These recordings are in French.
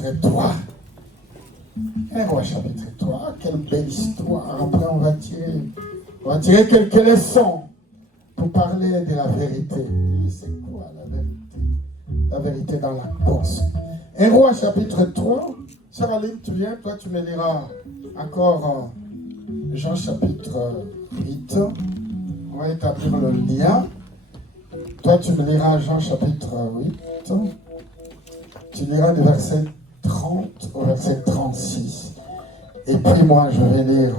chapitre 3. 1 Roi chapitre 3. Quelle belle histoire. Après, on va tirer quelques leçons pour parler de la vérité. Et c'est quoi la vérité? La vérité dans la course. 1 Roi chapitre 3. Sœur Aline, tu viens, toi tu me liras encore Jean chapitre 8. On va établir le lien. Toi tu me liras Jean chapitre 8. Tu liras du verset 30 au verset 36. Et puis moi je vais lire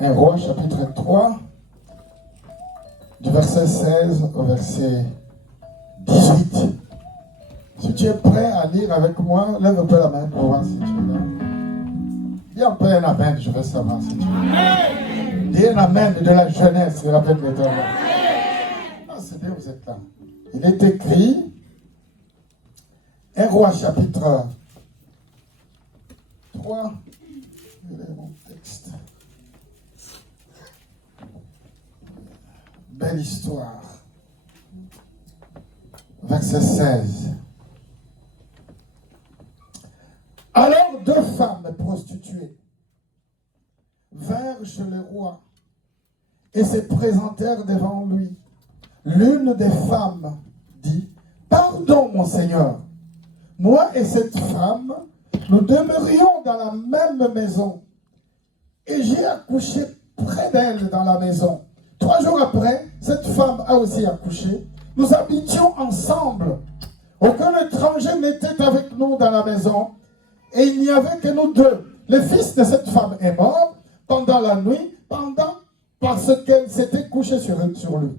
1 Roi chapitre 3. Du verset 16 au verset 18. Si tu es prêt à lire avec moi, lève un peu la main pour voir si tu es là. Dis un peu un amen, je veux savoir si tu es là. Dis un amen de la jeunesse, de la peine de temps. Ah, c'est bien, vous êtes là. Il est écrit, 1 Roi chapitre 3. Il est mon texte. Belle histoire. Verset 16. Alors 2 femmes prostituées vinrent chez le roi et se présentèrent devant lui. L'une des femmes dit, « Pardon, mon Seigneur, moi et cette femme, nous demeurions dans la même maison et j'ai accouché près d'elle dans la maison. 3 jours après, cette femme a aussi accouché. Nous habitions ensemble. Aucun étranger n'était avec nous dans la maison. Et il n'y avait que nous 2. Le fils de cette femme est mort pendant la nuit, parce qu'elle s'était couchée sur lui.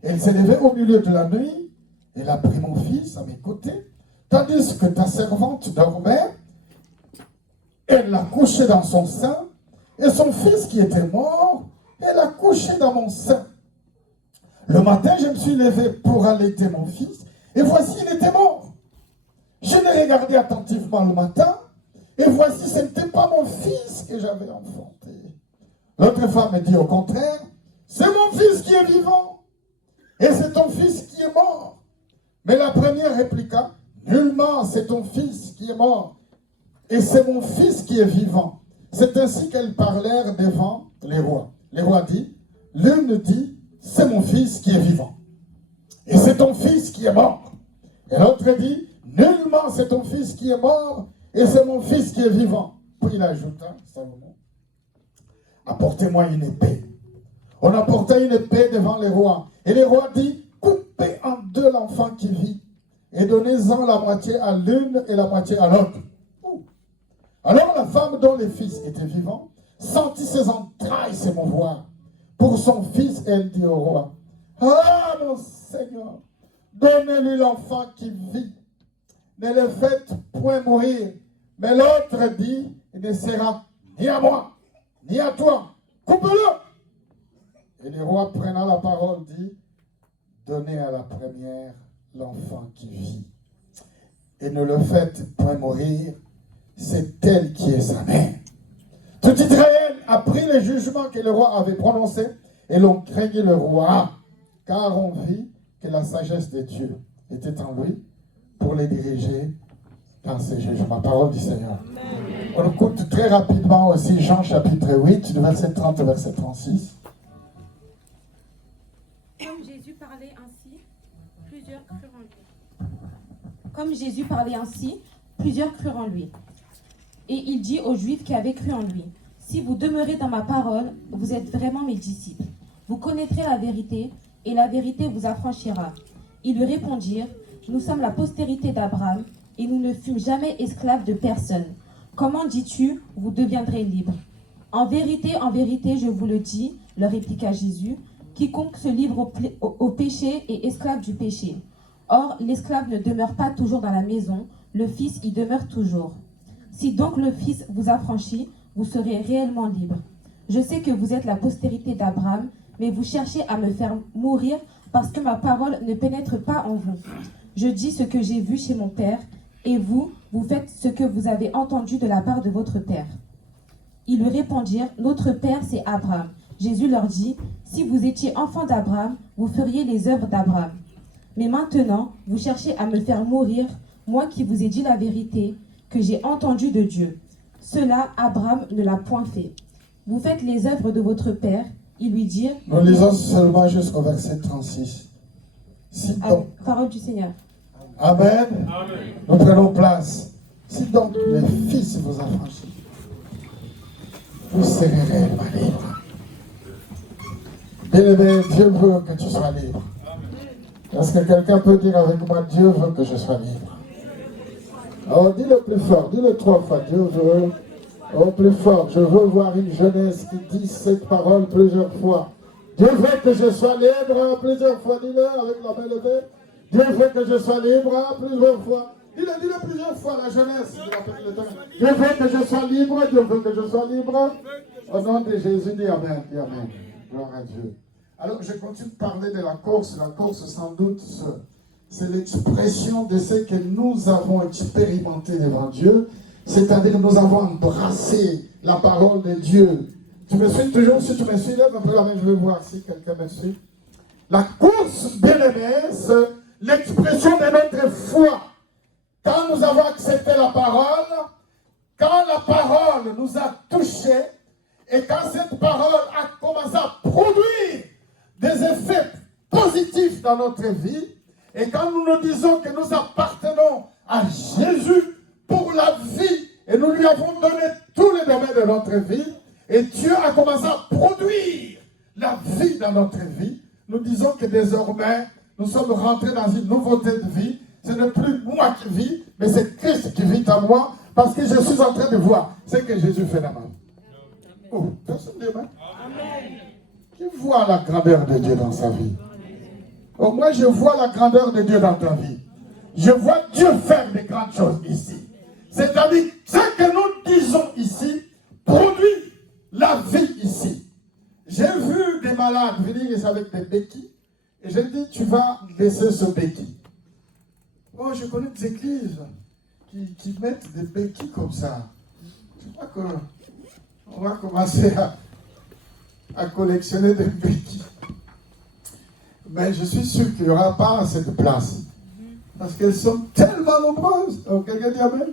Elle s'est levée au milieu de la nuit. Elle a pris mon fils à mes côtés, tandis que ta servante dormait. Elle l'a couché dans son sein, et son fils qui était mort, elle l'a couché dans mon sein. Le matin, je me suis levé pour allaiter mon fils, et voici, il était mort. Je l'ai regardé attentivement le matin, et voici, ce n'était pas mon fils que j'avais enfanté. L'autre femme me dit au contraire, c'est mon fils qui est vivant, et c'est ton fils qui est mort. Mais la première répliqua, nullement c'est ton fils qui est mort, et c'est mon fils qui est vivant. C'est ainsi qu'elles parlèrent devant les rois. Les rois dit, l'une dit, c'est mon fils qui est vivant, et c'est ton fils qui est mort. Et l'autre dit, nullement c'est ton fils qui est mort, et c'est mon fils qui est vivant. Puis il ajouta, Salomon, apportez-moi une épée. On apporta une épée devant les rois. Et les rois dit, coupez en 2 l'enfant qui vit, et donnez-en la moitié à l'une et la moitié à l'autre. Alors la femme dont le fils était vivant sentit ses entrailles s'émouvoir pour son fils, et elle dit au roi, ah mon Seigneur, donnez-lui l'enfant qui vit, ne le faites point mourir. Mais l'autre dit, il ne sera ni à moi, ni à toi, coupe-le. Et le roi prenant la parole dit, donnez à la première l'enfant qui vit, et ne le faites point mourir, c'est elle qui est sa mère. Tout Israël a pris le jugement que le roi avait prononcé, et l'on craignait le roi, car on vit que la sagesse de Dieu était en lui pour les diriger dans ses jugements. Parole du Seigneur. Amen. On écoute très rapidement aussi Jean chapitre 8, du verset 30 au verset 36. Comme Jésus parlait ainsi, plusieurs crurent en lui. Comme Jésus parlait ainsi, plusieurs crurent en lui. Et il dit aux Juifs qui avaient cru en lui, si vous demeurez dans ma parole, vous êtes vraiment mes disciples. Vous connaîtrez la vérité, et la vérité vous affranchira. Ils lui répondirent, nous sommes la postérité d'Abraham, et nous ne fûmes jamais esclaves de personne. Comment dis-tu, vous deviendrez libres? En vérité, je vous le dis, leur répliqua Jésus, quiconque se livre au péché est esclave du péché. Or, l'esclave ne demeure pas toujours dans la maison, le Fils y demeure toujours. Si donc le Fils vous affranchit, vous serez réellement libres. Je sais que vous êtes la postérité d'Abraham, mais vous cherchez à me faire mourir parce que ma parole ne pénètre pas en vous. Je dis ce que j'ai vu chez mon Père, et vous, vous faites ce que vous avez entendu de la part de votre Père. Ils lui répondirent, notre Père c'est Abraham. Jésus leur dit, si vous étiez enfants d'Abraham, vous feriez les œuvres d'Abraham. Mais maintenant, vous cherchez à me faire mourir, moi qui vous ai dit la vérité, que j'ai entendue de Dieu. Cela, Abraham ne l'a point fait. Vous faites les œuvres de votre père. Ils lui dirent... Nous lisons seulement jusqu'au verset 36. Si donc, Parole du Seigneur. Amen. Nous prenons place. Si donc les fils vous affranchissent, vous serez réellement libre. Bien-aimé, Dieu veut que tu sois libre. Est-ce que quelqu'un peut dire avec moi, Dieu veut que je sois libre? Oh, dis-le plus fort, dis-le 3 fois, Dieu veut. Oh, plus fort, je veux voir une jeunesse qui dit cette parole plusieurs fois. Dieu veut que je sois libre plusieurs fois, dis-le avec la main levée. Dieu veut que je sois libre plusieurs fois. Dis-le plusieurs fois, la jeunesse. Dieu veut que je sois libre, Dieu veut que je sois libre. Au nom de Jésus, dis Amen, dis Amen. Gloire à Dieu. Alors, je continue de parler de la course. La course, sans doute, c'est l'expression de ce que nous avons expérimenté devant Dieu. C'est-à-dire que nous avons embrassé la parole de Dieu. Tu me suis toujours? Si tu me suis, lève un peu la main, je veux voir si quelqu'un me suit. La course, bien-aimée, c'est l'expression de notre foi. Quand nous avons accepté la parole, quand la parole nous a touchés, et quand cette parole a commencé à produire des effets positifs dans notre vie, et quand nous nous disons que nous appartenons à Jésus pour la vie, et nous lui avons donné tous les domaines de notre vie, et Dieu a commencé à produire la vie dans notre vie, nous disons que désormais, nous sommes rentrés dans une nouveauté de vie. Ce n'est plus moi qui vis, mais c'est Christ qui vit en moi, parce que je suis en train de voir ce que Jésus fait dans ma vie. Oh, personne ne dit amen. Qui voit la grandeur de Dieu dans sa vie? Oh, moi, je vois la grandeur de Dieu dans ta vie. Je vois Dieu faire des grandes choses ici. C'est-à-dire, ce que nous disons ici produit la vie ici. J'ai vu des malades venir avec des béquilles, et j'ai dit, tu vas laisser ce béquille. Oh, je connais des églises qui mettent des béquilles comme ça. Je crois qu'on va commencer à collectionner des béquilles. Mais je suis sûr qu'il n'y aura pas assez de place. Parce qu'elles sont tellement nombreuses. Oh, quelqu'un dit amen?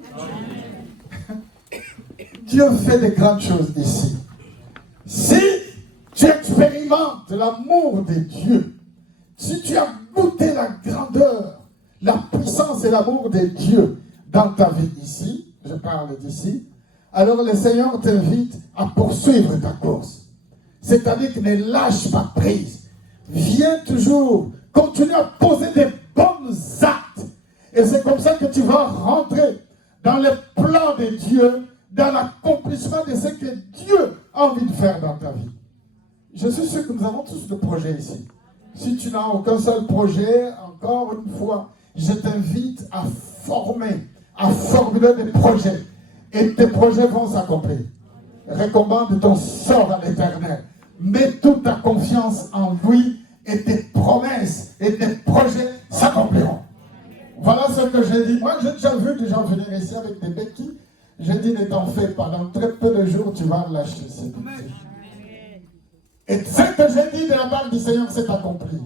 Dieu fait de grandes choses ici. Si tu expérimentes l'amour de Dieu, si tu as goûté la grandeur, la puissance et l'amour de Dieu dans ta vie ici, je parle d'ici, alors le Seigneur t'invite à poursuivre ta course. C'est-à-dire que ne lâche pas prise. Viens toujours, continue à poser des bonnes actes. Et c'est comme ça que tu vas rentrer dans le plan de Dieu, dans l'accomplissement de ce que Dieu a envie de faire dans ta vie. Je suis sûr que nous avons tous des projets ici. Si tu n'as aucun seul projet, encore une fois, je t'invite à formuler des projets. Et tes projets vont s'accomplir. Recommande ton sort à l'Éternel. Mets toute ta confiance en lui et tes promesses et tes projets s'accompliront. Voilà ce que j'ai dit. Moi, j'ai déjà vu des gens venir ici avec des béquilles. J'ai dit, ne t'en fais pas. Dans très peu de jours, tu vas lâcher ces béquilles. Et ce que j'ai dit de la part du Seigneur s'est accompli.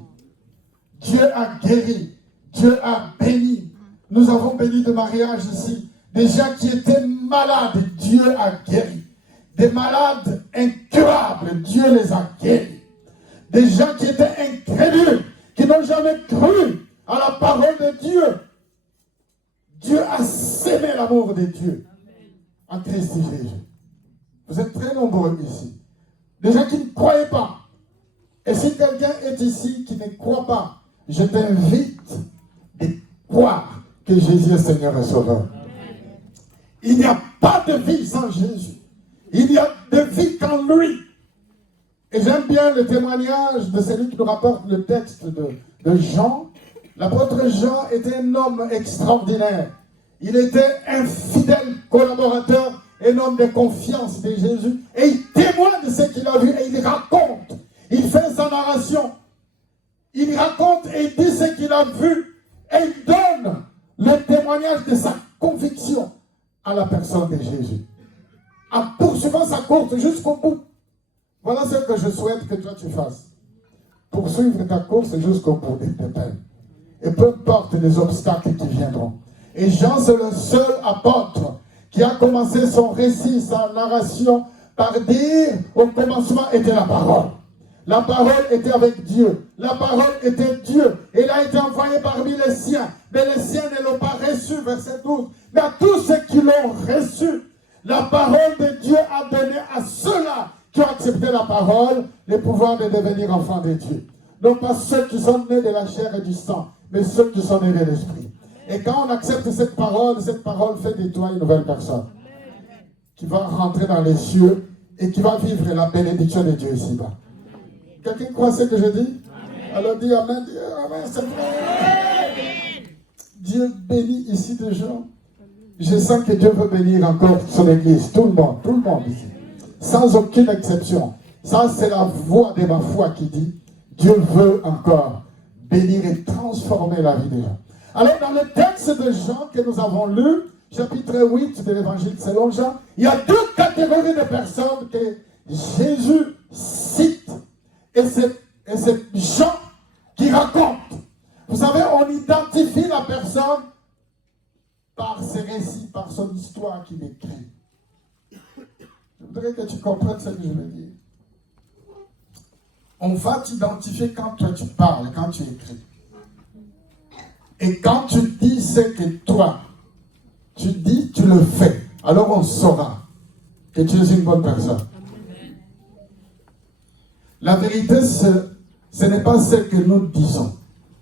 Dieu a guéri. Dieu a béni. Nous avons béni de mariage ici. Des gens qui étaient malades, Dieu a guéri. Des malades incurables, Dieu les a guéris. Des gens qui étaient incrédules, qui n'ont jamais cru à la parole de Dieu. Dieu a sémé l'amour de Dieu en Christ Jésus. Vous êtes très nombreux ici. Des gens qui ne croyaient pas. Et si quelqu'un est ici qui ne croit pas, je t'invite à croire que Jésus est Seigneur et Sauveur. Il n'y a pas de vie sans Jésus. Il n'y a de vie qu'en lui. Et j'aime bien le témoignage de celui qui nous rapporte le texte de Jean. L'apôtre Jean était un homme extraordinaire. Il était un fidèle collaborateur, un homme de confiance de Jésus. Et il témoigne de ce qu'il a vu et il raconte. Il fait sa narration. Il raconte et il dit ce qu'il a vu. Et il donne le témoignage de sa conviction à la personne de Jésus. En poursuivant sa course jusqu'au bout. Voilà ce que je souhaite que toi tu fasses. Poursuivre ta course jusqu'au bout de tes peines. Et peu importe les obstacles qui viendront. Et Jean, c'est le seul apôtre qui a commencé son récit, sa narration, par dire, au commencement était la parole. La parole était avec Dieu. La parole était Dieu. Il a été envoyé parmi les siens. Mais les siens ne l'ont pas reçu, verset 12. Mais à tous ceux qui l'ont reçu, la parole de Dieu a donné à ceux-là qui ont accepté la parole le pouvoir de devenir enfants de Dieu. Non pas ceux qui sont nés de la chair et du sang, mais ceux qui sont nés de l'esprit. Et quand on accepte cette parole fait de toi une nouvelle personne qui va rentrer dans les cieux et qui va vivre la bénédiction de Dieu ici-bas. Quelqu'un croit ce que je dis? Alors dis Amen, dis Amen, c'est vrai. Dieu bénit ici des gens. Je sens que Dieu veut bénir encore son église, tout le monde ici. Sans aucune exception. Ça, c'est la voix de ma foi qui dit, Dieu veut encore bénir et transformer la vie des gens. Alors, dans le texte de Jean que nous avons lu, chapitre 8 de l'évangile selon Jean, il y a deux catégories de personnes que Jésus cite. Et c'est Jean qui raconte. Vous savez, on identifie la personne par ses récits, par son histoire qu'il écrit. Je voudrais que tu comprennes ce que je veux dire. On va t'identifier quand toi tu parles, quand tu écris. Et quand tu dis ce que toi, tu dis, tu le fais. Alors on saura que tu es une bonne personne. La vérité, ce n'est pas ce que nous disons,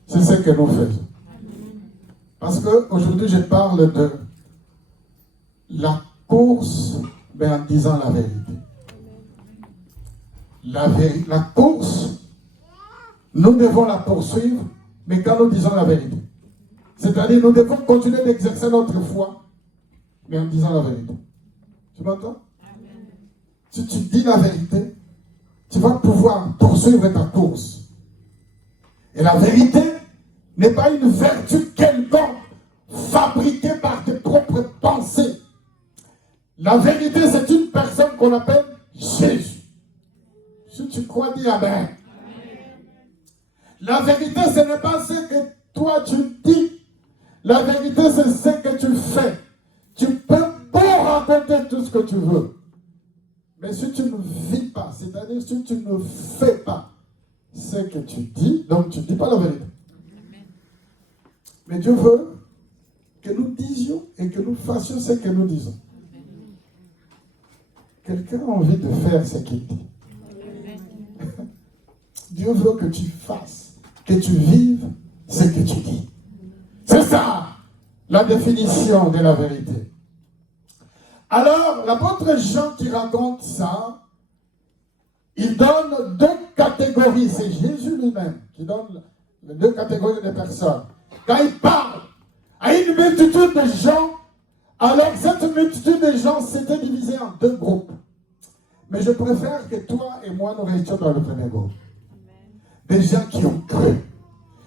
c'est ce que nous faisons. Parce qu'aujourd'hui, je parle de la course, mais en disant la vérité. La course, nous devons la poursuivre, mais quand nous disons la vérité. C'est-à-dire, nous devons continuer d'exercer notre foi, mais en disant la vérité. Tu m'entends? Si tu dis la vérité, tu vas pouvoir poursuivre ta course. Et la vérité n'est pas une vertu quelconque fabriquée par tes propres pensées. La vérité, c'est une personne qu'on appelle Jésus. Si tu crois, dis Amen. La vérité, ce n'est pas ce que toi tu dis. La vérité, c'est ce que tu fais. Tu peux pas raconter tout ce que tu veux. Mais si tu ne vis pas, c'est-à-dire si tu ne fais pas ce que tu dis, donc tu ne dis pas la vérité. Mais Dieu veut que nous disions et que nous fassions ce que nous disons. Quelqu'un a envie de faire ce qu'il dit. Dieu veut que tu fasses, que tu vives ce que tu dis. C'est ça, la définition de la vérité. Alors, l'apôtre Jean qui raconte ça, il donne deux catégories. C'est Jésus lui-même qui donne les deux catégories de personnes. Quand il parle à une multitude de gens, alors cette multitude de gens s'était divisée en deux groupes. Mais je préfère que toi et moi nous restions dans le premier groupe. Des gens qui ont cru.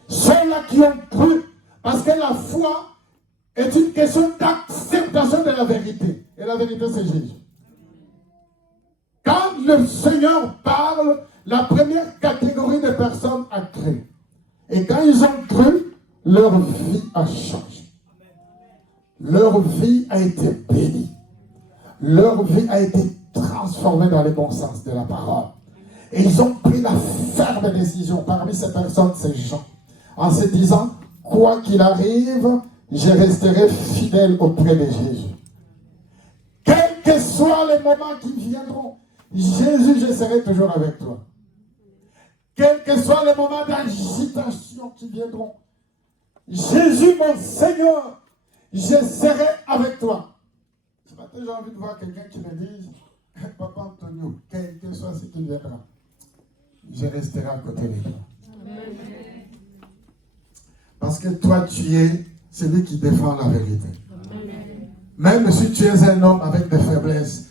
Ceux-là qui ont cru, parce que la foi est une question d'acceptation de la vérité. Et la vérité, c'est Jésus. Quand le Seigneur parle, la première catégorie de personnes a cru. Et quand ils ont cru, leur vie a changé. Leur vie a été bénie. Leur vie a été transformée dans le bon sens de la parole. Et ils ont pris la ferme décision parmi ces personnes, ces gens, en se disant, quoi qu'il arrive, je resterai fidèle auprès de Jésus. Quels que soient les moments qui viendront, Jésus, je serai toujours avec toi. Quels que soient les moments d'agitation qui viendront, Jésus, mon Seigneur, je serai avec toi. Ce matin, j'ai envie de voir quelqu'un qui me dise, Papa Antonio, quel que soit ce qui viendra, je resterai à côté de toi. Parce que toi, tu es celui qui défend la vérité. Même si tu es un homme avec des faiblesses,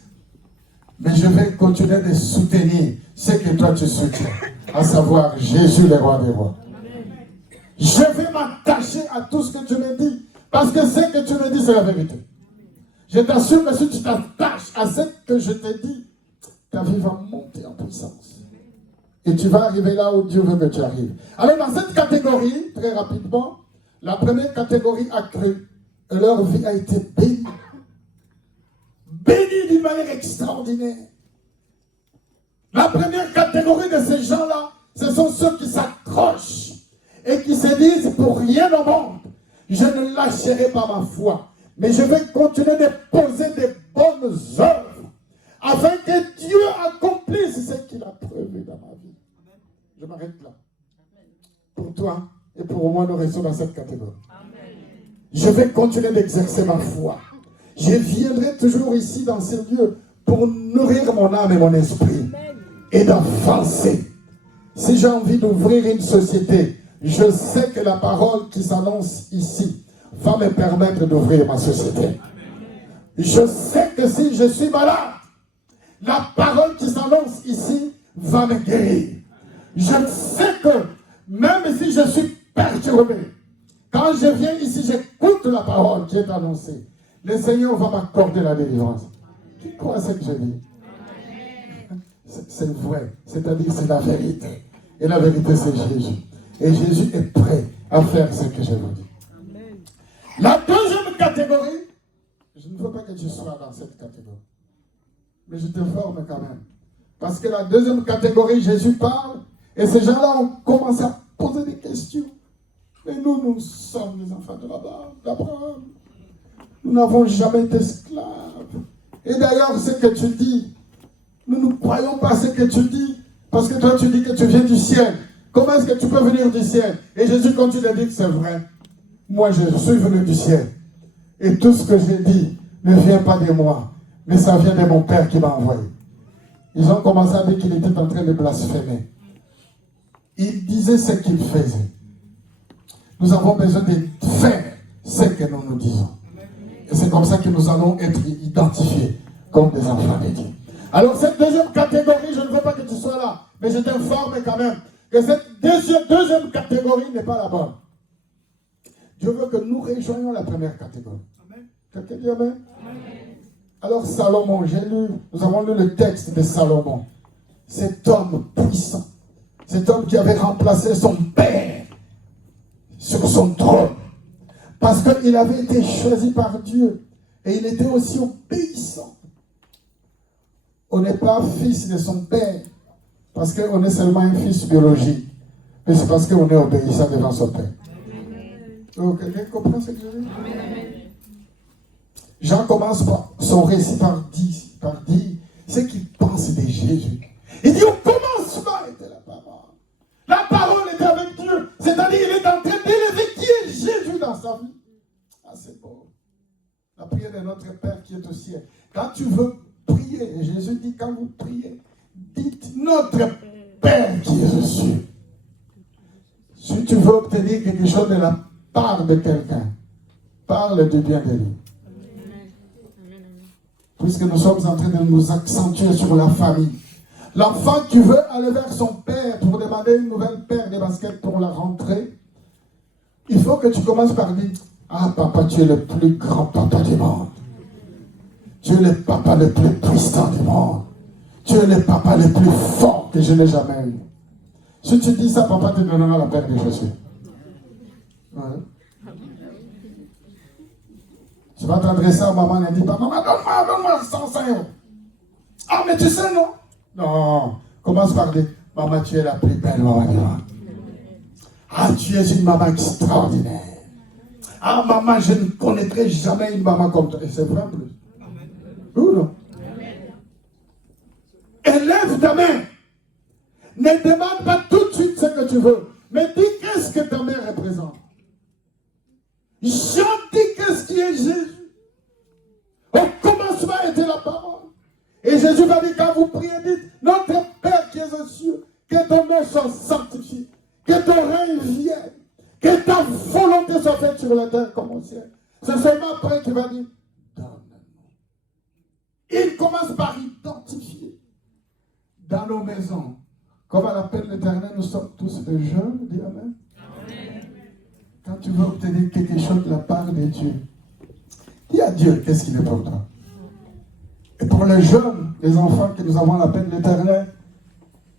mais je vais continuer de soutenir ce que toi tu soutiens, à savoir Jésus, le roi des rois. Je vais m'attacher à tout ce que tu me dis, parce que ce que tu me dis, c'est la vérité. Je t'assure que si tu t'attaches à ce que je te dis, ta vie va monter en puissance. Et tu vas arriver là où Dieu veut que tu arrives. Alors dans cette catégorie, très rapidement, la première catégorie a cru. Et leur vie a été bénie. Bénie d'une manière extraordinaire. La première catégorie de ces gens-là, ce sont ceux qui s'accrochent et qui se disent pour rien au monde, je ne lâcherai pas ma foi, mais je vais continuer de poser des bonnes œuvres afin que Dieu accomplisse ce qu'il a prévu dans ma vie. Je m'arrête là. Pour toi et pour moi, nous restons dans cette catégorie. Je vais continuer d'exercer ma foi. Je viendrai toujours ici dans ces lieux pour nourrir mon âme et mon esprit et d'avancer. Si j'ai envie d'ouvrir une société, je sais que la parole qui s'annonce ici va me permettre d'ouvrir ma société. Je sais que si je suis malade, la parole qui s'annonce ici va me guérir. Je sais que même si je suis perturbé, quand je viens ici, j'écoute la parole qui est annoncée. Le Seigneur va m'accorder la délivrance. Tu crois ce que je dis? C'est vrai. C'est-à-dire c'est la vérité. Et la vérité, c'est Jésus. Et Jésus est prêt à faire ce que je vous dis. La deuxième catégorie, je ne veux pas que tu sois dans cette catégorie. Mais je te forme quand même. Parce que la deuxième catégorie, Jésus parle. Et ces gens-là ont commencé à poser des questions. Mais nous sommes les enfants d'Abraham. Nous n'avons jamais été esclaves. Et d'ailleurs, ce que tu dis, nous ne croyons pas ce que tu dis. Parce que toi, tu dis que tu viens du ciel. Comment est-ce que tu peux venir du ciel? Et Jésus continue de dire que c'est vrai. Moi, je suis venu du ciel. Et tout ce que j'ai dit ne vient pas de moi. Mais ça vient de mon Père qui m'a envoyé. Ils ont commencé à dire qu'il était en train de blasphémer. Il disait ce qu'il faisait. Nous avons besoin de faire ce que nous nous disons. Et c'est comme ça que nous allons être identifiés comme des enfants de Dieu. Alors cette deuxième catégorie, je ne veux pas que tu sois là, mais je t'informe quand même que cette deuxième catégorie n'est pas la bonne. Dieu veut que nous rejoignions la première catégorie. Quelqu'un dit amen? Alors Salomon, nous avons lu le texte de Salomon. Cet homme puissant, cet homme qui avait remplacé son père sur son trône, parce qu'il avait été choisi par Dieu et il était aussi obéissant. On n'est pas fils de son père parce qu'on est seulement un fils biologique, mais c'est parce qu'on est obéissant devant son père. Quelqu'un comprend ce que je dis? Jean commence son récit par dire ce qu'il pense de Jésus. Il dit au commencement était la parole. La parole était avec Dieu. C'est-à-dire il est en train d'élever qui est Jésus dans sa vie. Ah, c'est beau. La prière de notre Père qui est au ciel. Quand tu veux prier, et Jésus dit quand vous priez, dites notre Père qui est aux cieux. Si tu veux obtenir quelque chose de la part de quelqu'un, parle du bien de lui. Puisque nous sommes en train de nous accentuer sur la famille. L'enfant qui veut aller vers son père pour demander une nouvelle paire de baskets pour la rentrée, il faut que tu commences par dire, ah papa, tu es le plus grand papa du monde. Tu es le papa le plus puissant du monde. Tu es le papa le plus fort que je n'ai jamais eu. Si tu dis ça, papa te donnera la paire de chaussures. Ouais. Tu vas t'adresser à maman et dire, maman, donne-moi 105 euros. Ah, mais tu sais, non? Non. Commence par dire, maman, tu es la plus belle maman du monde. Ah, tu es une maman extraordinaire. Ah, maman, je ne connaîtrai jamais une maman comme toi. Et c'est vrai en plus. Ou non? Élève ta main. Ne demande pas tout de suite ce que tu veux. Mais dis qu'est-ce que ta mère représente. Jean dit qu'est-ce qui est Jésus. Au commencement était la parole. Et Jésus va dire quand vous priez, dites, notre Père qui est aux cieux, que ton nom soit sanctifié, que ton règne vienne, que ta volonté soit faite sur la terre comme au ciel. C'est seulement après qu'il va dire, donne-nous. Il commence par identifier dans nos maisons. Comme à l'appel de l'Éternel, nous sommes tous des jeunes, dis amen. Quand tu veux obtenir quelque chose de la part de Dieu, dis à Dieu qu'est-ce qu'il est pour toi. Et pour les jeunes, les enfants que nous avons à l'appel de l'Éternel,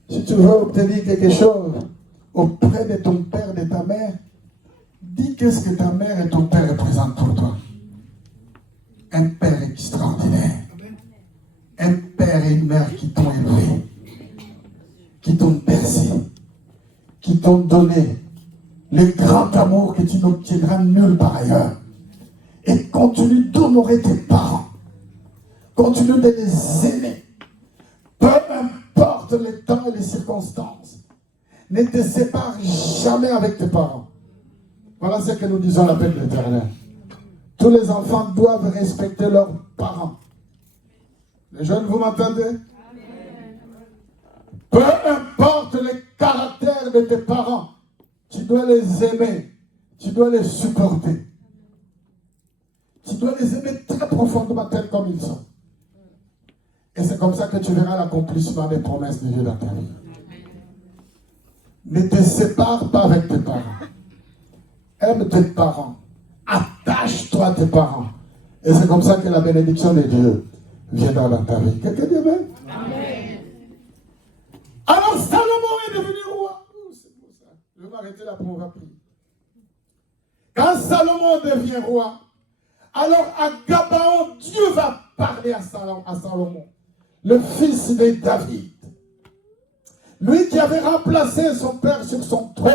si tu veux obtenir quelque chose auprès de ton père, de ta mère, dis qu'est-ce que ta mère et ton père représentent pour toi. un père extraordinaire. Un père et une mère qui t'ont élevé, qui t'ont bercé, qui t'ont donné le grand amour que tu n'obtiendras nulle part ailleurs. Et continue d'honorer tes parents. Continue de les aimer. Peu importe les temps et les circonstances. Ne te sépare jamais avec tes parents. Voilà ce que nous disons à l'appel de l'Éternel. Tous les enfants doivent respecter leurs parents. Les jeunes, vous m'entendez? Peu importe le caractère de tes parents, tu dois les aimer, tu dois les supporter. Tu dois les aimer très profondément tels comme ils sont. Et c'est comme ça que tu verras l'accomplissement des promesses de Dieu dans ta vie. Ne te sépare pas avec tes parents. Aime tes parents. Attache-toi à tes parents. Et c'est comme ça que la bénédiction de Dieu viendra dans ta vie. Quelqu'un dit amen? Amen. Alors Salomon est devenu roi. C'est beau ça. Je vais m'arrêter là pour on va prier. Quand Salomon devient roi, alors à Gabaon, Dieu va parler à Salomon, le fils de David. Lui qui avait remplacé son père sur son trône.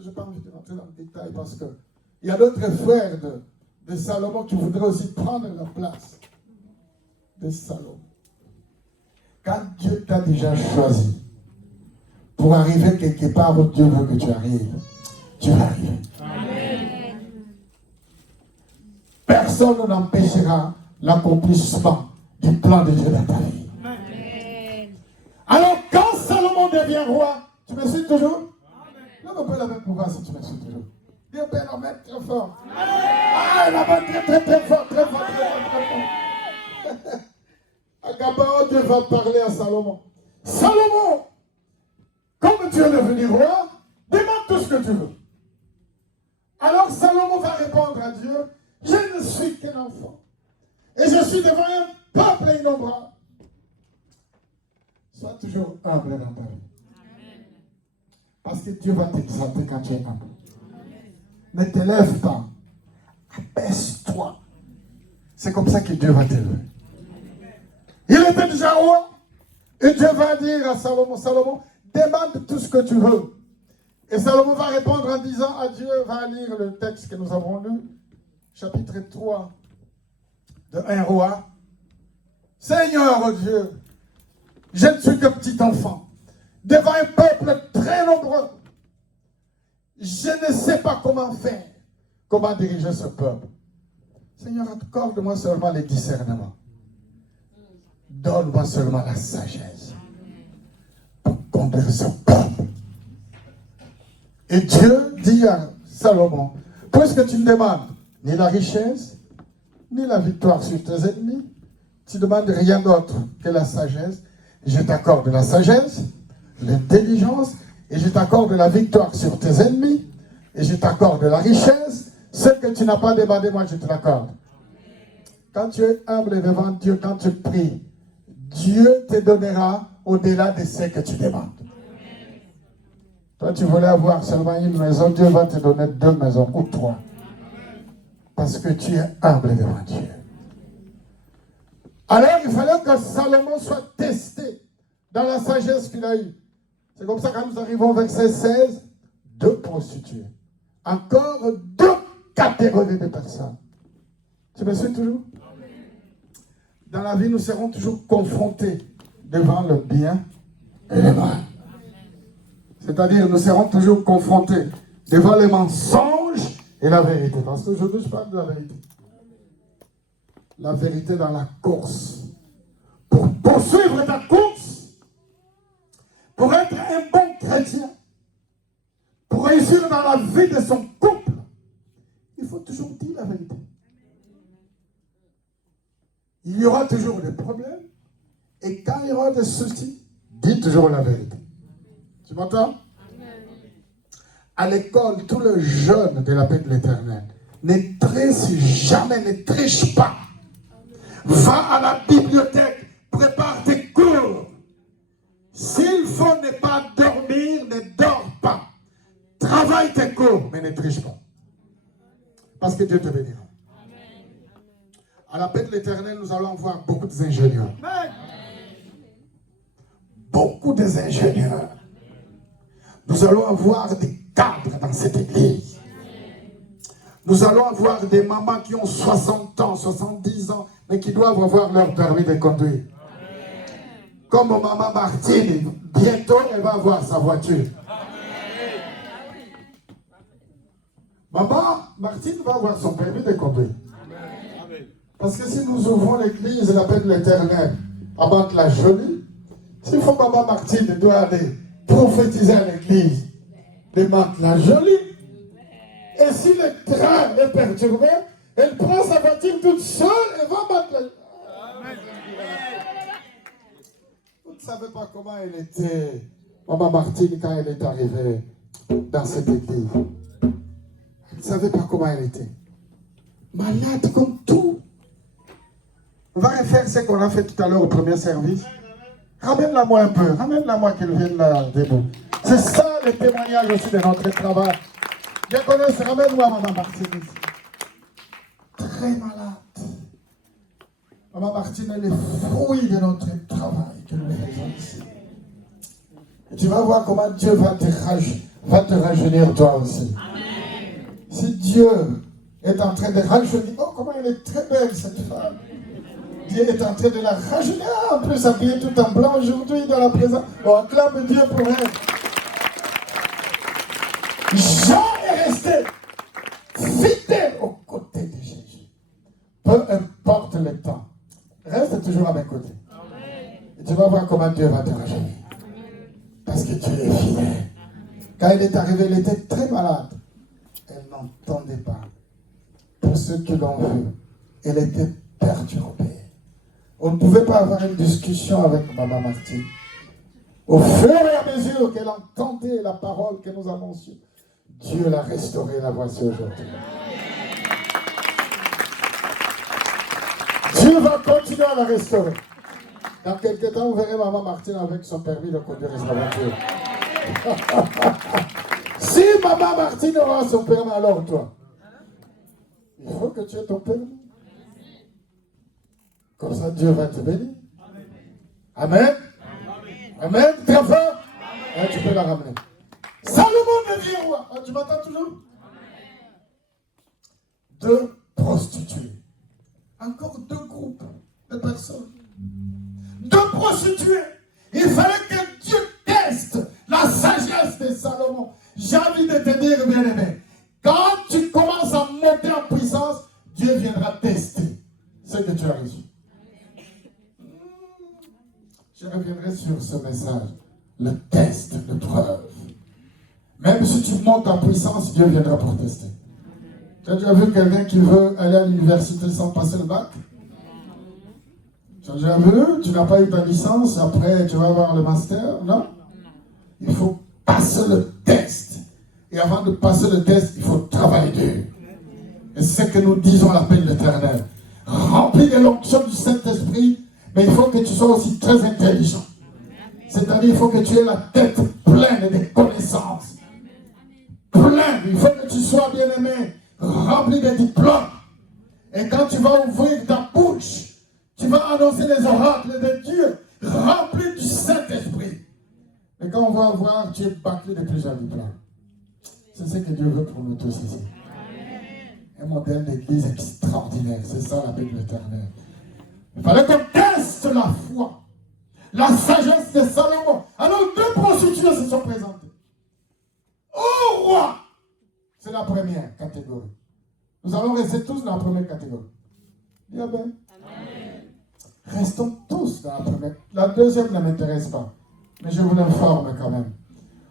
Je n'ai pas envie de rentrer dans le détail parce qu'il y a d'autres frères de Salomon qui voudraient aussi prendre la place de Salomon. Quand Dieu t'a déjà choisi pour arriver quelque part où Dieu veut que tu arrives, tu vas arriver. Amen. Personne n'empêchera l'accomplissement du plan de Dieu dans ta vie. Amen. Alors quand Salomon devient roi, tu me suis toujours? Là, on peut la même pouvoir si tu me suis toujours. Dieu peut la mettre très fort. Ah, la mettre très, très, très fort, très fort, très fort, très fort. À Gabaon, Dieu va parler à Salomon. Salomon, comme tu es devenu roi, demande tout ce que tu veux. Alors Salomon va répondre à Dieu, je ne suis qu'un enfant. Et je suis devant un peuple innombrable. Sois toujours humble dans ta vie. Parce que Dieu va t'exalter quand tu es humble. Ne t'élève pas. Abaisse-toi. C'est comme ça que Dieu va t'élever. Il était déjà roi. Et Dieu va dire à Salomon, Salomon, demande tout ce que tu veux. Et Salomon va répondre en disant à Dieu, va lire le texte que nous avons lu, chapitre 3 de 1 roi. Seigneur Dieu, je ne suis que petit enfant, devant un peuple très nombreux. Je ne sais pas comment faire, comment diriger ce peuple. Seigneur, accorde-moi seulement les discernements. Donne-moi seulement la sagesse pour conduire ce peuple. Et Dieu dit à Salomon, puisque tu ne demandes ni la richesse, ni la victoire sur tes ennemis, tu ne demandes rien d'autre que la sagesse. Je t'accorde la sagesse, l'intelligence, et je t'accorde la victoire sur tes ennemis, et je t'accorde la richesse. Ce que tu n'as pas demandé, moi je te l'accorde. Quand tu es humble devant Dieu, quand tu pries, Dieu te donnera au-delà de ce que tu demandes. Toi, tu voulais avoir seulement une maison, Dieu va te donner 2 maisons ou 3. Parce que tu es humble devant Dieu. Alors, il fallait que Salomon soit testé dans la sagesse qu'il a eue. C'est comme ça que quand nous arrivons au verset 16, 2 prostituées. Encore 2 catégories de personnes. Tu me suis toujours? Dans la vie, nous serons toujours confrontés devant le bien et le mal. C'est-à-dire, nous serons toujours confrontés devant les mensonges et la vérité. Parce qu'aujourd'hui, je parle de la vérité. La vérité dans la course. Pour poursuivre ta course, pour être un bon chrétien, pour réussir dans la vie de son couple, il faut toujours dire la vérité. Il y aura toujours des problèmes, et quand il y aura des soucis, dis toujours la vérité. Tu m'entends? À l'école, tous les jeunes de la paix de l'Éternel ne trichent jamais, ne trichent pas. Va à la bibliothèque, prépare tes cours. S'il faut ne pas dormir, ne dors pas. Travaille tes cours, mais ne triche pas. Parce que Dieu te bénira. À la paix de l'Éternel, nous allons voir beaucoup d'ingénieurs. Beaucoup d'ingénieurs. Nous allons avoir des cadres dans cette église. Nous allons avoir des mamans qui ont 60 ans, 70 ans, mais qui doivent avoir leur permis de conduire. Comme maman Martine, bientôt elle va avoir sa voiture. Maman Martine va avoir son permis de conduire. Parce que si nous ouvrons l'église, la paix de l'Éternel, à Mantes-la-Jolie, s'il faut maman Martine doit aller prophétiser à l'église de Mantes-la-Jolie, et si le train est perturbé, elle prend sa voiture toute seule et va Mantes-la-Jolie. Vous ne savez pas comment elle était, maman Martine, quand elle est arrivée dans cette église. Vous ne savez pas comment elle était. Malade comme tout. On va refaire ce qu'on a fait tout à l'heure au premier service. Ramène-la moi un peu. Ramène-la moi qu'elle vienne là debout. C'est ça le témoignage aussi de notre travail. Je connais, ramène-moi maman Martine ici. Très malade. Maman Martine, elle est fruit de notre travail que nous faisons ici. Et tu vas voir comment Dieu va te rajeunir toi aussi. Amen. Si Dieu est en train de rajeunir, oh comment elle est très belle cette femme. Dieu est en train de la rajeunir. En plus, habillée tout en blanc aujourd'hui dans la présence. On acclame Dieu pour elle. Jean est resté fidèle aux côtés de Jésus. Peu importe le temps. Reste toujours à mes côtés. Et tu vas voir comment Dieu va te rajeunir. Parce que Dieu est fidèle. Quand elle est arrivée, elle était très malade. Elle n'entendait pas. Pour ceux qui l'ont vu, elle était perturbée. On ne pouvait pas avoir une discussion avec maman Martine. Au fur et à mesure qu'elle entendait la parole que nous avons su, Dieu l'a restaurée, la voici aujourd'hui. Dieu va continuer à la restaurer. Dans quelques temps, vous verrez maman Martine avec son permis de conduire sa voiture. Si maman Martine aura son permis, alors toi, il faut que tu aies ton permis. Comme ça, Dieu va te bénir. Amen. Amen. Très fort. Et tu peux la ramener. Salomon devient roi. Ah, tu m'entends toujours? Deux prostituées. Encore deux groupes de personnes. Deux prostituées. Il fallait que Dieu teste la sagesse de Salomon. J'ai envie de te dire, bien-aimé, quand tu commences à monter en puissance, Dieu viendra tester ce que tu as reçu. Je reviendrai sur ce message. Le test de preuve. Même si tu montes en puissance, Dieu viendra pour tester. Tu as déjà vu quelqu'un qui veut aller à l'université sans passer le bac? Tu as déjà vu? Tu n'as pas eu ta licence, après tu vas avoir le master? Non? Il faut passer le test. Et avant de passer le test, il faut travailler dur. Et c'est ce que nous disons à l'appel de l'Éternel. Rempli de l'onction du Saint-Esprit, mais il faut que tu sois aussi très intelligent. C'est-à-dire, il faut que tu aies la tête pleine de connaissances. Pleine. Il faut que tu sois bien-aimé, rempli de diplômes. Et quand tu vas ouvrir ta bouche, tu vas annoncer les oracles de Dieu, rempli du Saint-Esprit. Et quand on va voir, tu es bâclé de plusieurs diplômes. C'est ce que Dieu veut pour nous tous ici. Un modèle d'église extraordinaire. C'est ça la Bible éternelle. Il fallait qu'on teste la foi, la sagesse de Salomon. Alors deux prostituées se sont présentées. Au roi, c'est la première catégorie. Nous allons rester tous dans la première catégorie. Dis amen. Restons tous dans la première. La deuxième ne m'intéresse pas. Mais je vous l'informe quand même.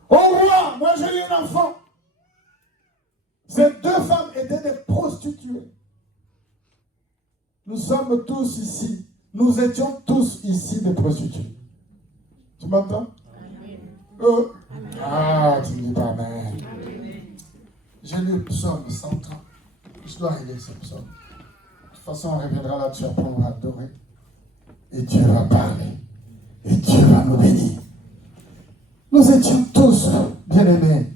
Au roi, moi j'ai eu un enfant. Ces deux femmes étaient des prostituées. Nous sommes tous ici. Nous étions tous ici des prostituées. Tu m'entends? Ah, tu ne dis pas amen. J'ai lu le psaume 130. Je dois lire ce psaume. De toute façon, on reviendra là-dessus après, on va adorer. Et Dieu va parler. Et Dieu va nous bénir. Nous étions tous, bien-aimés,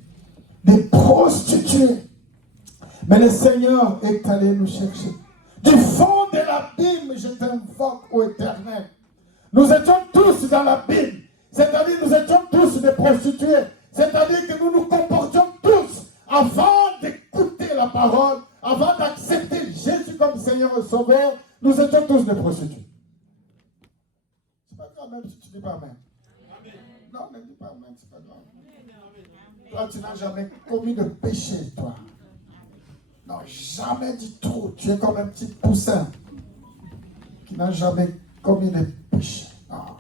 des prostituées. Mais le Seigneur est allé nous chercher. Du fond de la l'abîme, je t'invoque, ô Éternel. Nous étions tous dans l'abîme. C'est-à-dire nous étions tous des prostituées. C'est-à-dire que nous nous comportions tous avant d'écouter la parole, avant d'accepter Jésus comme Seigneur et Sauveur. Nous étions tous des prostituées. C'est pas grave même si tu ne dis pas Amen. Non, ne dis pas Amen, c'est pas grave. Toi, tu n'as jamais commis de péché, toi. Non, jamais du tout. Tu es comme un petit poussin qui n'a jamais commis de péché. Non.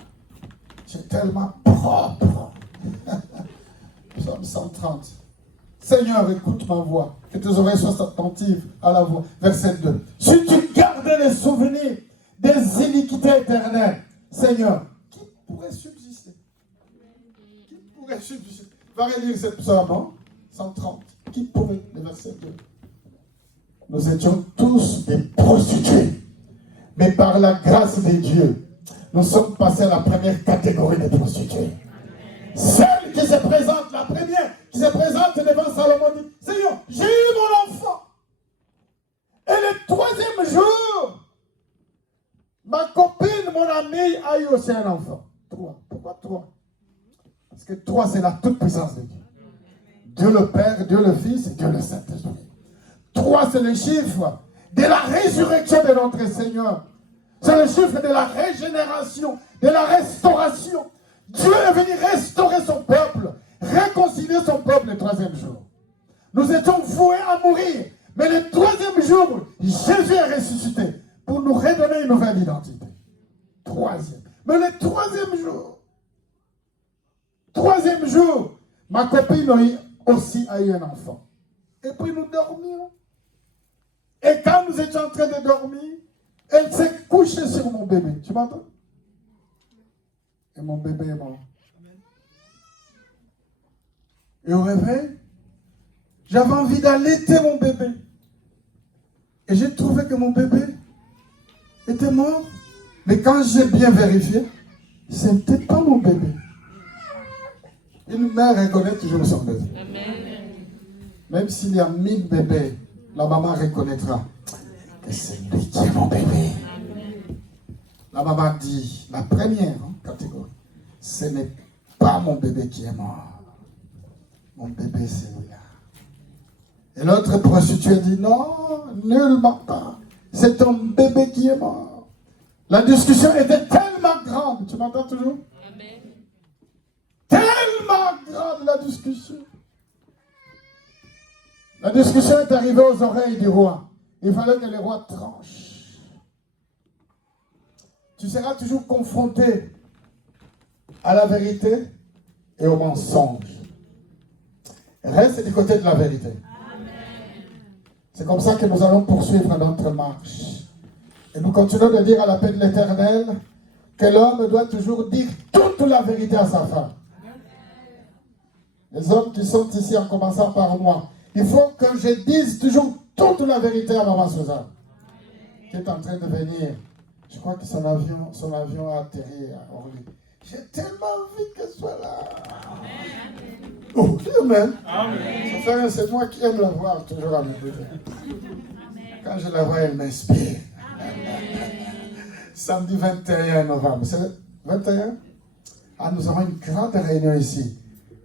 Tu es tellement propre. Psaume 130. Seigneur, écoute ma voix. Que tes oreilles soient attentives à la voix. Verset 2. Si tu gardes les souvenirs des iniquités éternelles, Seigneur, qui pourrait subsister? Qui pourrait subsister? Va relire cette psaume 130. Qui pourrait? Le verset 2. Nous étions tous des prostituées. Mais par la grâce de Dieu, nous sommes passés à la première catégorie des prostituées. Celle qui se présente, la première qui se présente devant Salomon dit, Seigneur, j'ai eu mon enfant. Et le troisième jour, ma copine, mon amie, a eu aussi un enfant. 3. Pourquoi 3? Parce que 3, c'est la toute-puissance de Dieu. Dieu le Père, Dieu le Fils et Dieu le Saint-Esprit. 3, c'est le chiffre de la résurrection de notre Seigneur. C'est le chiffre de la régénération, de la restauration. Dieu est venu restaurer son peuple, réconcilier son peuple le troisième jour. Nous étions voués à mourir, mais le troisième jour, Jésus est ressuscité pour nous redonner une nouvelle identité. Troisième. Mais le troisième jour, ma copine aussi a eu un enfant. Et puis nous dormions. Et quand nous étions en train de dormir, elle s'est couchée sur mon bébé. Tu m'entends? Et mon bébé est mort. Et au réveil, j'avais envie d'allaiter mon bébé. Et j'ai trouvé que mon bébé était mort. Mais quand j'ai bien vérifié, ce n'était pas mon bébé. Une mère reconnaît toujours son bébé. Même s'il y a 1000 bébés, la maman reconnaîtra que c'est lui qui est mon bébé. La maman dit, la première catégorie, ce n'est pas mon bébé qui est mort. Mon bébé, c'est celui-là. Et l'autre prostituée dit, non, nullement pas. C'est ton bébé qui est mort. La discussion était tellement grande. Tu m'entends toujours? Amen. Tellement grande la discussion. La discussion est arrivée aux oreilles du roi. Il fallait que le roi tranche. Tu seras toujours confronté à la vérité et au mensonge. Reste du côté de la vérité. C'est comme ça que nous allons poursuivre notre marche. Et nous continuons de dire à la paix de l'Éternel que l'homme doit toujours dire toute la vérité à sa femme. Les hommes qui sont ici, en commençant par moi, il faut que je dise toujours toute la vérité à maman Suzanne, qui est en train de venir. Je crois que son avion a atterri à Orly. J'ai tellement envie qu'elle soit là. Amen. Oh, amen. Amen. C'est moi qui aime la voir toujours à mes côtés. Quand je la vois, elle m'inspire. Samedi 21 novembre. C'est le 21? Ah, nous aurons une grande réunion ici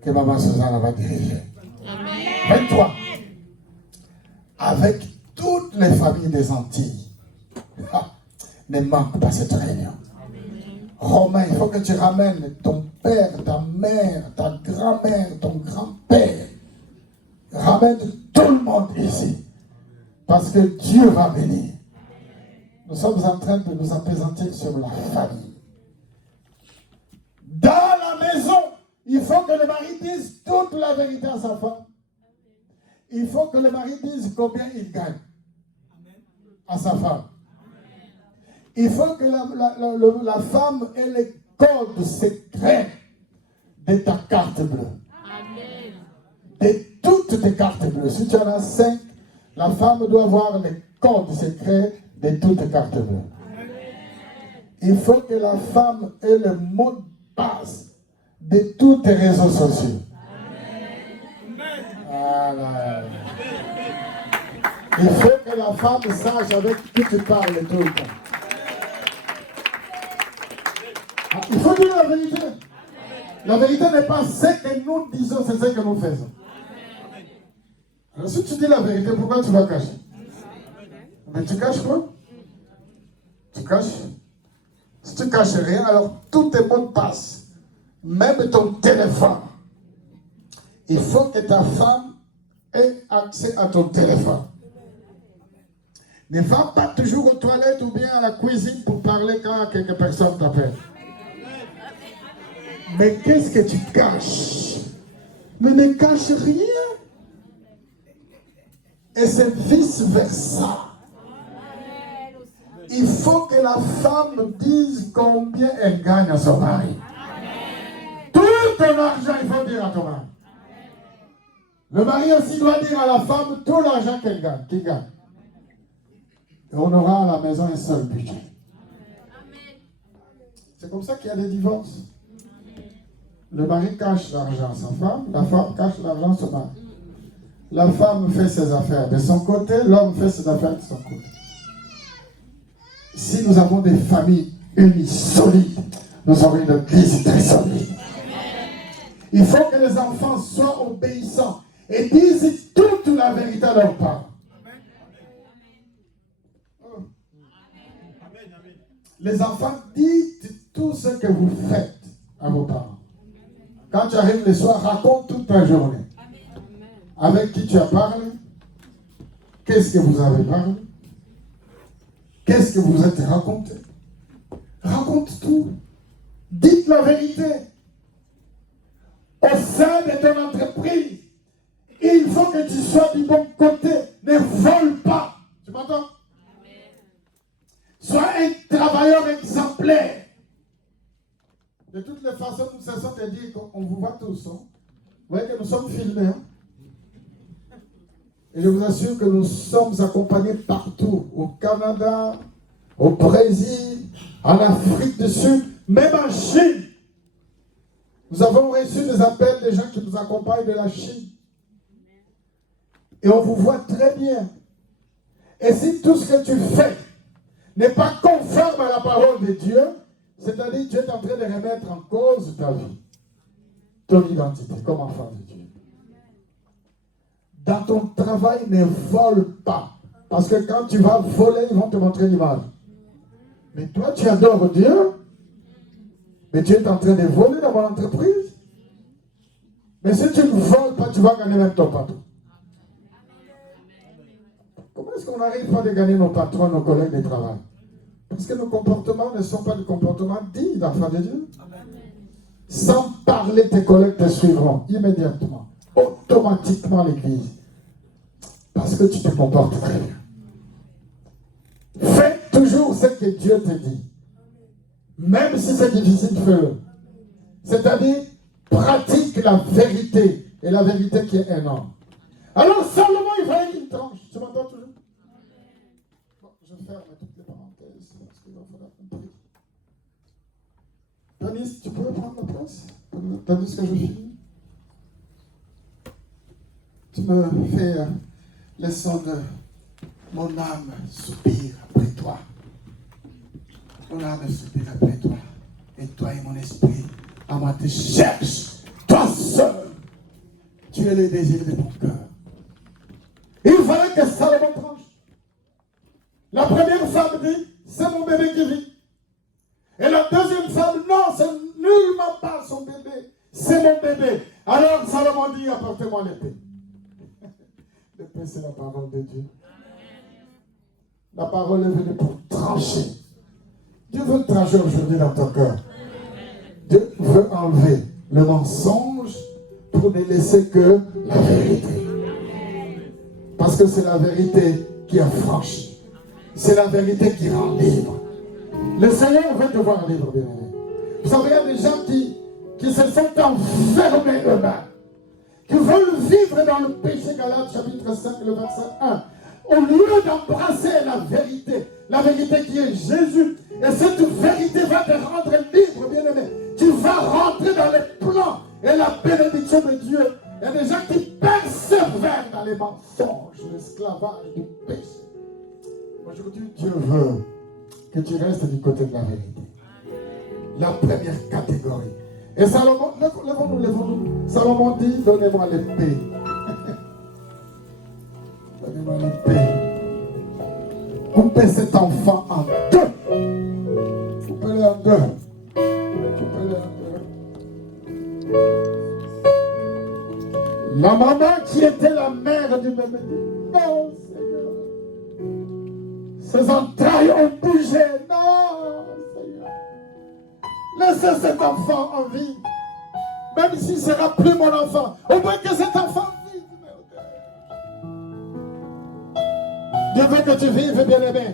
que maman Suzanne va diriger. Amen. 23. Avec toutes les familles des Antilles. Ah, ne manque pas cette réunion. Romain, il faut que tu ramènes ton père, ta mère, ta grand-mère, ton grand-père. Ramène tout le monde ici. Parce que Dieu va venir. Nous sommes en train de nous appesantir sur la famille. Dans la maison, il faut que le mari dise toute la vérité à sa femme. Il faut que le mari dise combien il gagne à sa femme. Il faut que la femme ait les codes secrets de ta carte bleue. Amen. De toutes tes cartes bleues. Si tu en as 5, la femme doit avoir les codes secrets de toutes tes cartes bleues. Amen. Il faut que la femme ait le mot de passe de tous tes réseaux sociaux. Voilà. Il faut que la femme sache avec qui tu parles tout le temps. Il faut dire la vérité. La vérité n'est pas ce que nous disons, c'est ce que nous faisons. Alors si tu dis la vérité, pourquoi tu vas cacher? Mais tu caches quoi? Tu caches? Si tu caches rien, alors tous tes mots passent. Même ton téléphone. Il faut que ta femme ait accès à ton téléphone. Ne va pas toujours aux toilettes ou bien à la cuisine pour parler quand quelques personnes t'appellent. Mais qu'est-ce que tu caches? Mais ne cache rien. Et c'est vice-versa. Il faut que la femme dise combien elle gagne à son mari. Tout ton argent, il faut dire à ton mari. Le mari aussi doit dire à la femme tout l'argent qu'il gagne. Et on aura à la maison un seul budget. C'est comme ça qu'il y a des divorces. Le mari cache l'argent à sa femme, la femme cache l'argent à son mari. La femme fait ses affaires de son côté, l'homme fait ses affaires de son côté. Si nous avons des familles unies, solides, nous aurons une église très solide. Il faut que les enfants soient obéissants et disent toute la vérité à leurs parents. Les enfants, dites tout ce que vous faites à vos parents. Quand tu arrives le soir, raconte toute ta journée. Avec qui tu as parlé? Qu'est-ce que vous avez parlé? Qu'est-ce que vous êtes raconté? Raconte tout. Dites la vérité. Au sein de ton entreprise, il faut que tu sois du bon côté. Ne vole pas. Tu m'entends? Sois un travailleur exemplaire. De toutes les façons, nous cessons de dire qu'on vous voit tous. Hein? Vous voyez que nous sommes filmés. Hein? Et je vous assure que nous sommes accompagnés partout. Au Canada, au Brésil, en Afrique du Sud, même en Chine. Nous avons reçu des appels des gens qui nous accompagnent de la Chine. Et on vous voit très bien. Et si tout ce que tu fais n'est pas conforme à la parole de Dieu, c'est-à-dire que Dieu est en train de remettre en cause ta vie, ton identité comme enfant de Dieu. Dans ton travail, ne vole pas. Parce que quand tu vas voler, ils vont te montrer l'image. Mais toi, tu adores Dieu. Mais tu es en train de voler dans mon entreprise. Mais si tu ne voles pas, tu vas gagner même ton patron. Comment est-ce qu'on n'arrive pas à gagner nos patrons, nos collègues de travail? Parce que nos comportements ne sont pas des comportements dignes d'enfants de Dieu. Sans parler, tes collègues te suivront immédiatement, automatiquement l'église. Parce que tu te comportes très bien. Fais toujours ce que Dieu te dit. Même si c'est difficile, fais-le. C'est-à-dire, pratique la vérité. Et la vérité qui est énorme. Alors, Salomon, il fallait qu'il tranche. Tu m'entends toujours? Bon, je ferme toutes les parenthèses. Parce qu'il va falloir compris. Tanis, tu peux prendre la place? Tandis que je finis. Tu me fais le son de mon âme soupire après toi. Mon âme soupire après toi. Et toi et mon esprit, à moi te cherche. Toi seul. Tu es le désir de mon cœur. Il fallait que Salomon tranche. La première femme dit, c'est mon bébé qui vit. Et la deuxième femme, non, c'est nullement pas son bébé. C'est mon bébé. Alors Salomon dit, apportez-moi l'épée. L'épée, c'est la parole de Dieu. La parole est venue pour trancher. Dieu veut trancher aujourd'hui dans ton cœur. Dieu veut enlever le mensonge pour ne laisser que la vérité. Parce que c'est la vérité qui affranchit. C'est la vérité qui rend libre. Le Seigneur veut te voir libre, bien-aimé. Vous savez, il y a des gens qui se sont enfermés eux-mêmes, qui veulent vivre dans le péché. Galates chapitre 5, le verset 1. Au lieu d'embrasser la vérité qui est Jésus, et cette vérité va te rendre libre, bien-aimé. Tu vas rentrer dans les plans et la bénédiction de Dieu. Il y a des gens qui persévèrent dans les mensonges, l'esclavage du péché. Aujourd'hui, Dieu veut que tu restes du côté de la vérité. la première catégorie. Et Salomon, levons-nous. Salomon dit, donnez-moi l'épée. Donnez-moi l'épée. Coupez cet enfant en deux. Coupez-le en deux. Coupez-le en deux. La maman qui était la mère du bébé dit, non Seigneur. Ses entrailles ont bougé. Non Seigneur. Laissez cet enfant en vie. Même s'il ne sera plus mon enfant. Au moins que cet enfant vive. Dieu veut que tu vives, bien-aimé.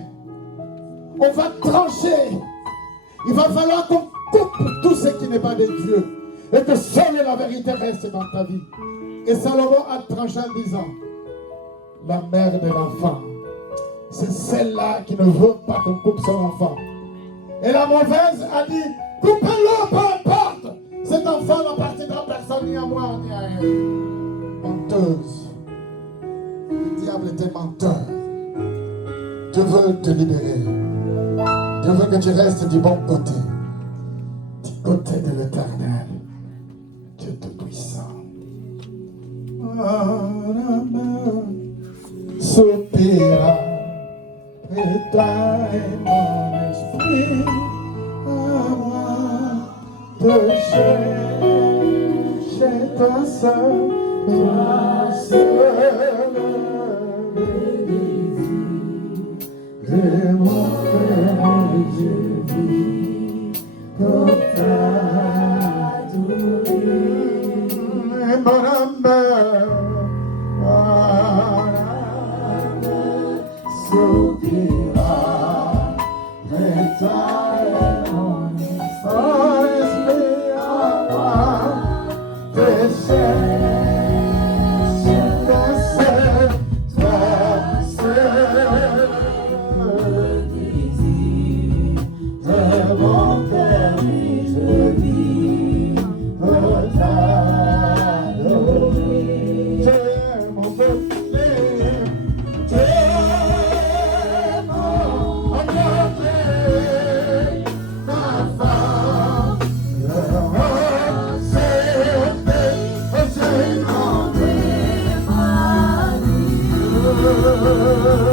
On va trancher. Il va falloir qu'on coupe tout ce qui n'est pas de Dieu. Et que seule la vérité reste dans ta vie. Et Salomon a tranché en disant, la mère de l'enfant, c'est celle-là qui ne veut pas qu'on coupe son enfant. Et la mauvaise a dit, coupez-le, peu importe. Cet enfant n'appartiendra à personne, ni à moi, ni à elle. Menteuse. Le diable était menteur. Dieu veut te libérer. Dieu veut que tu restes du bon côté. Du côté de l'Éternel. Dieu tout-puissant. Soupira, éteins mon esprit à moi de chercher ta seule de mon cœur, je vis pour t'adorer. Mon âme, soupira, éteins mon esprit à moi de chercher ta seule Oh,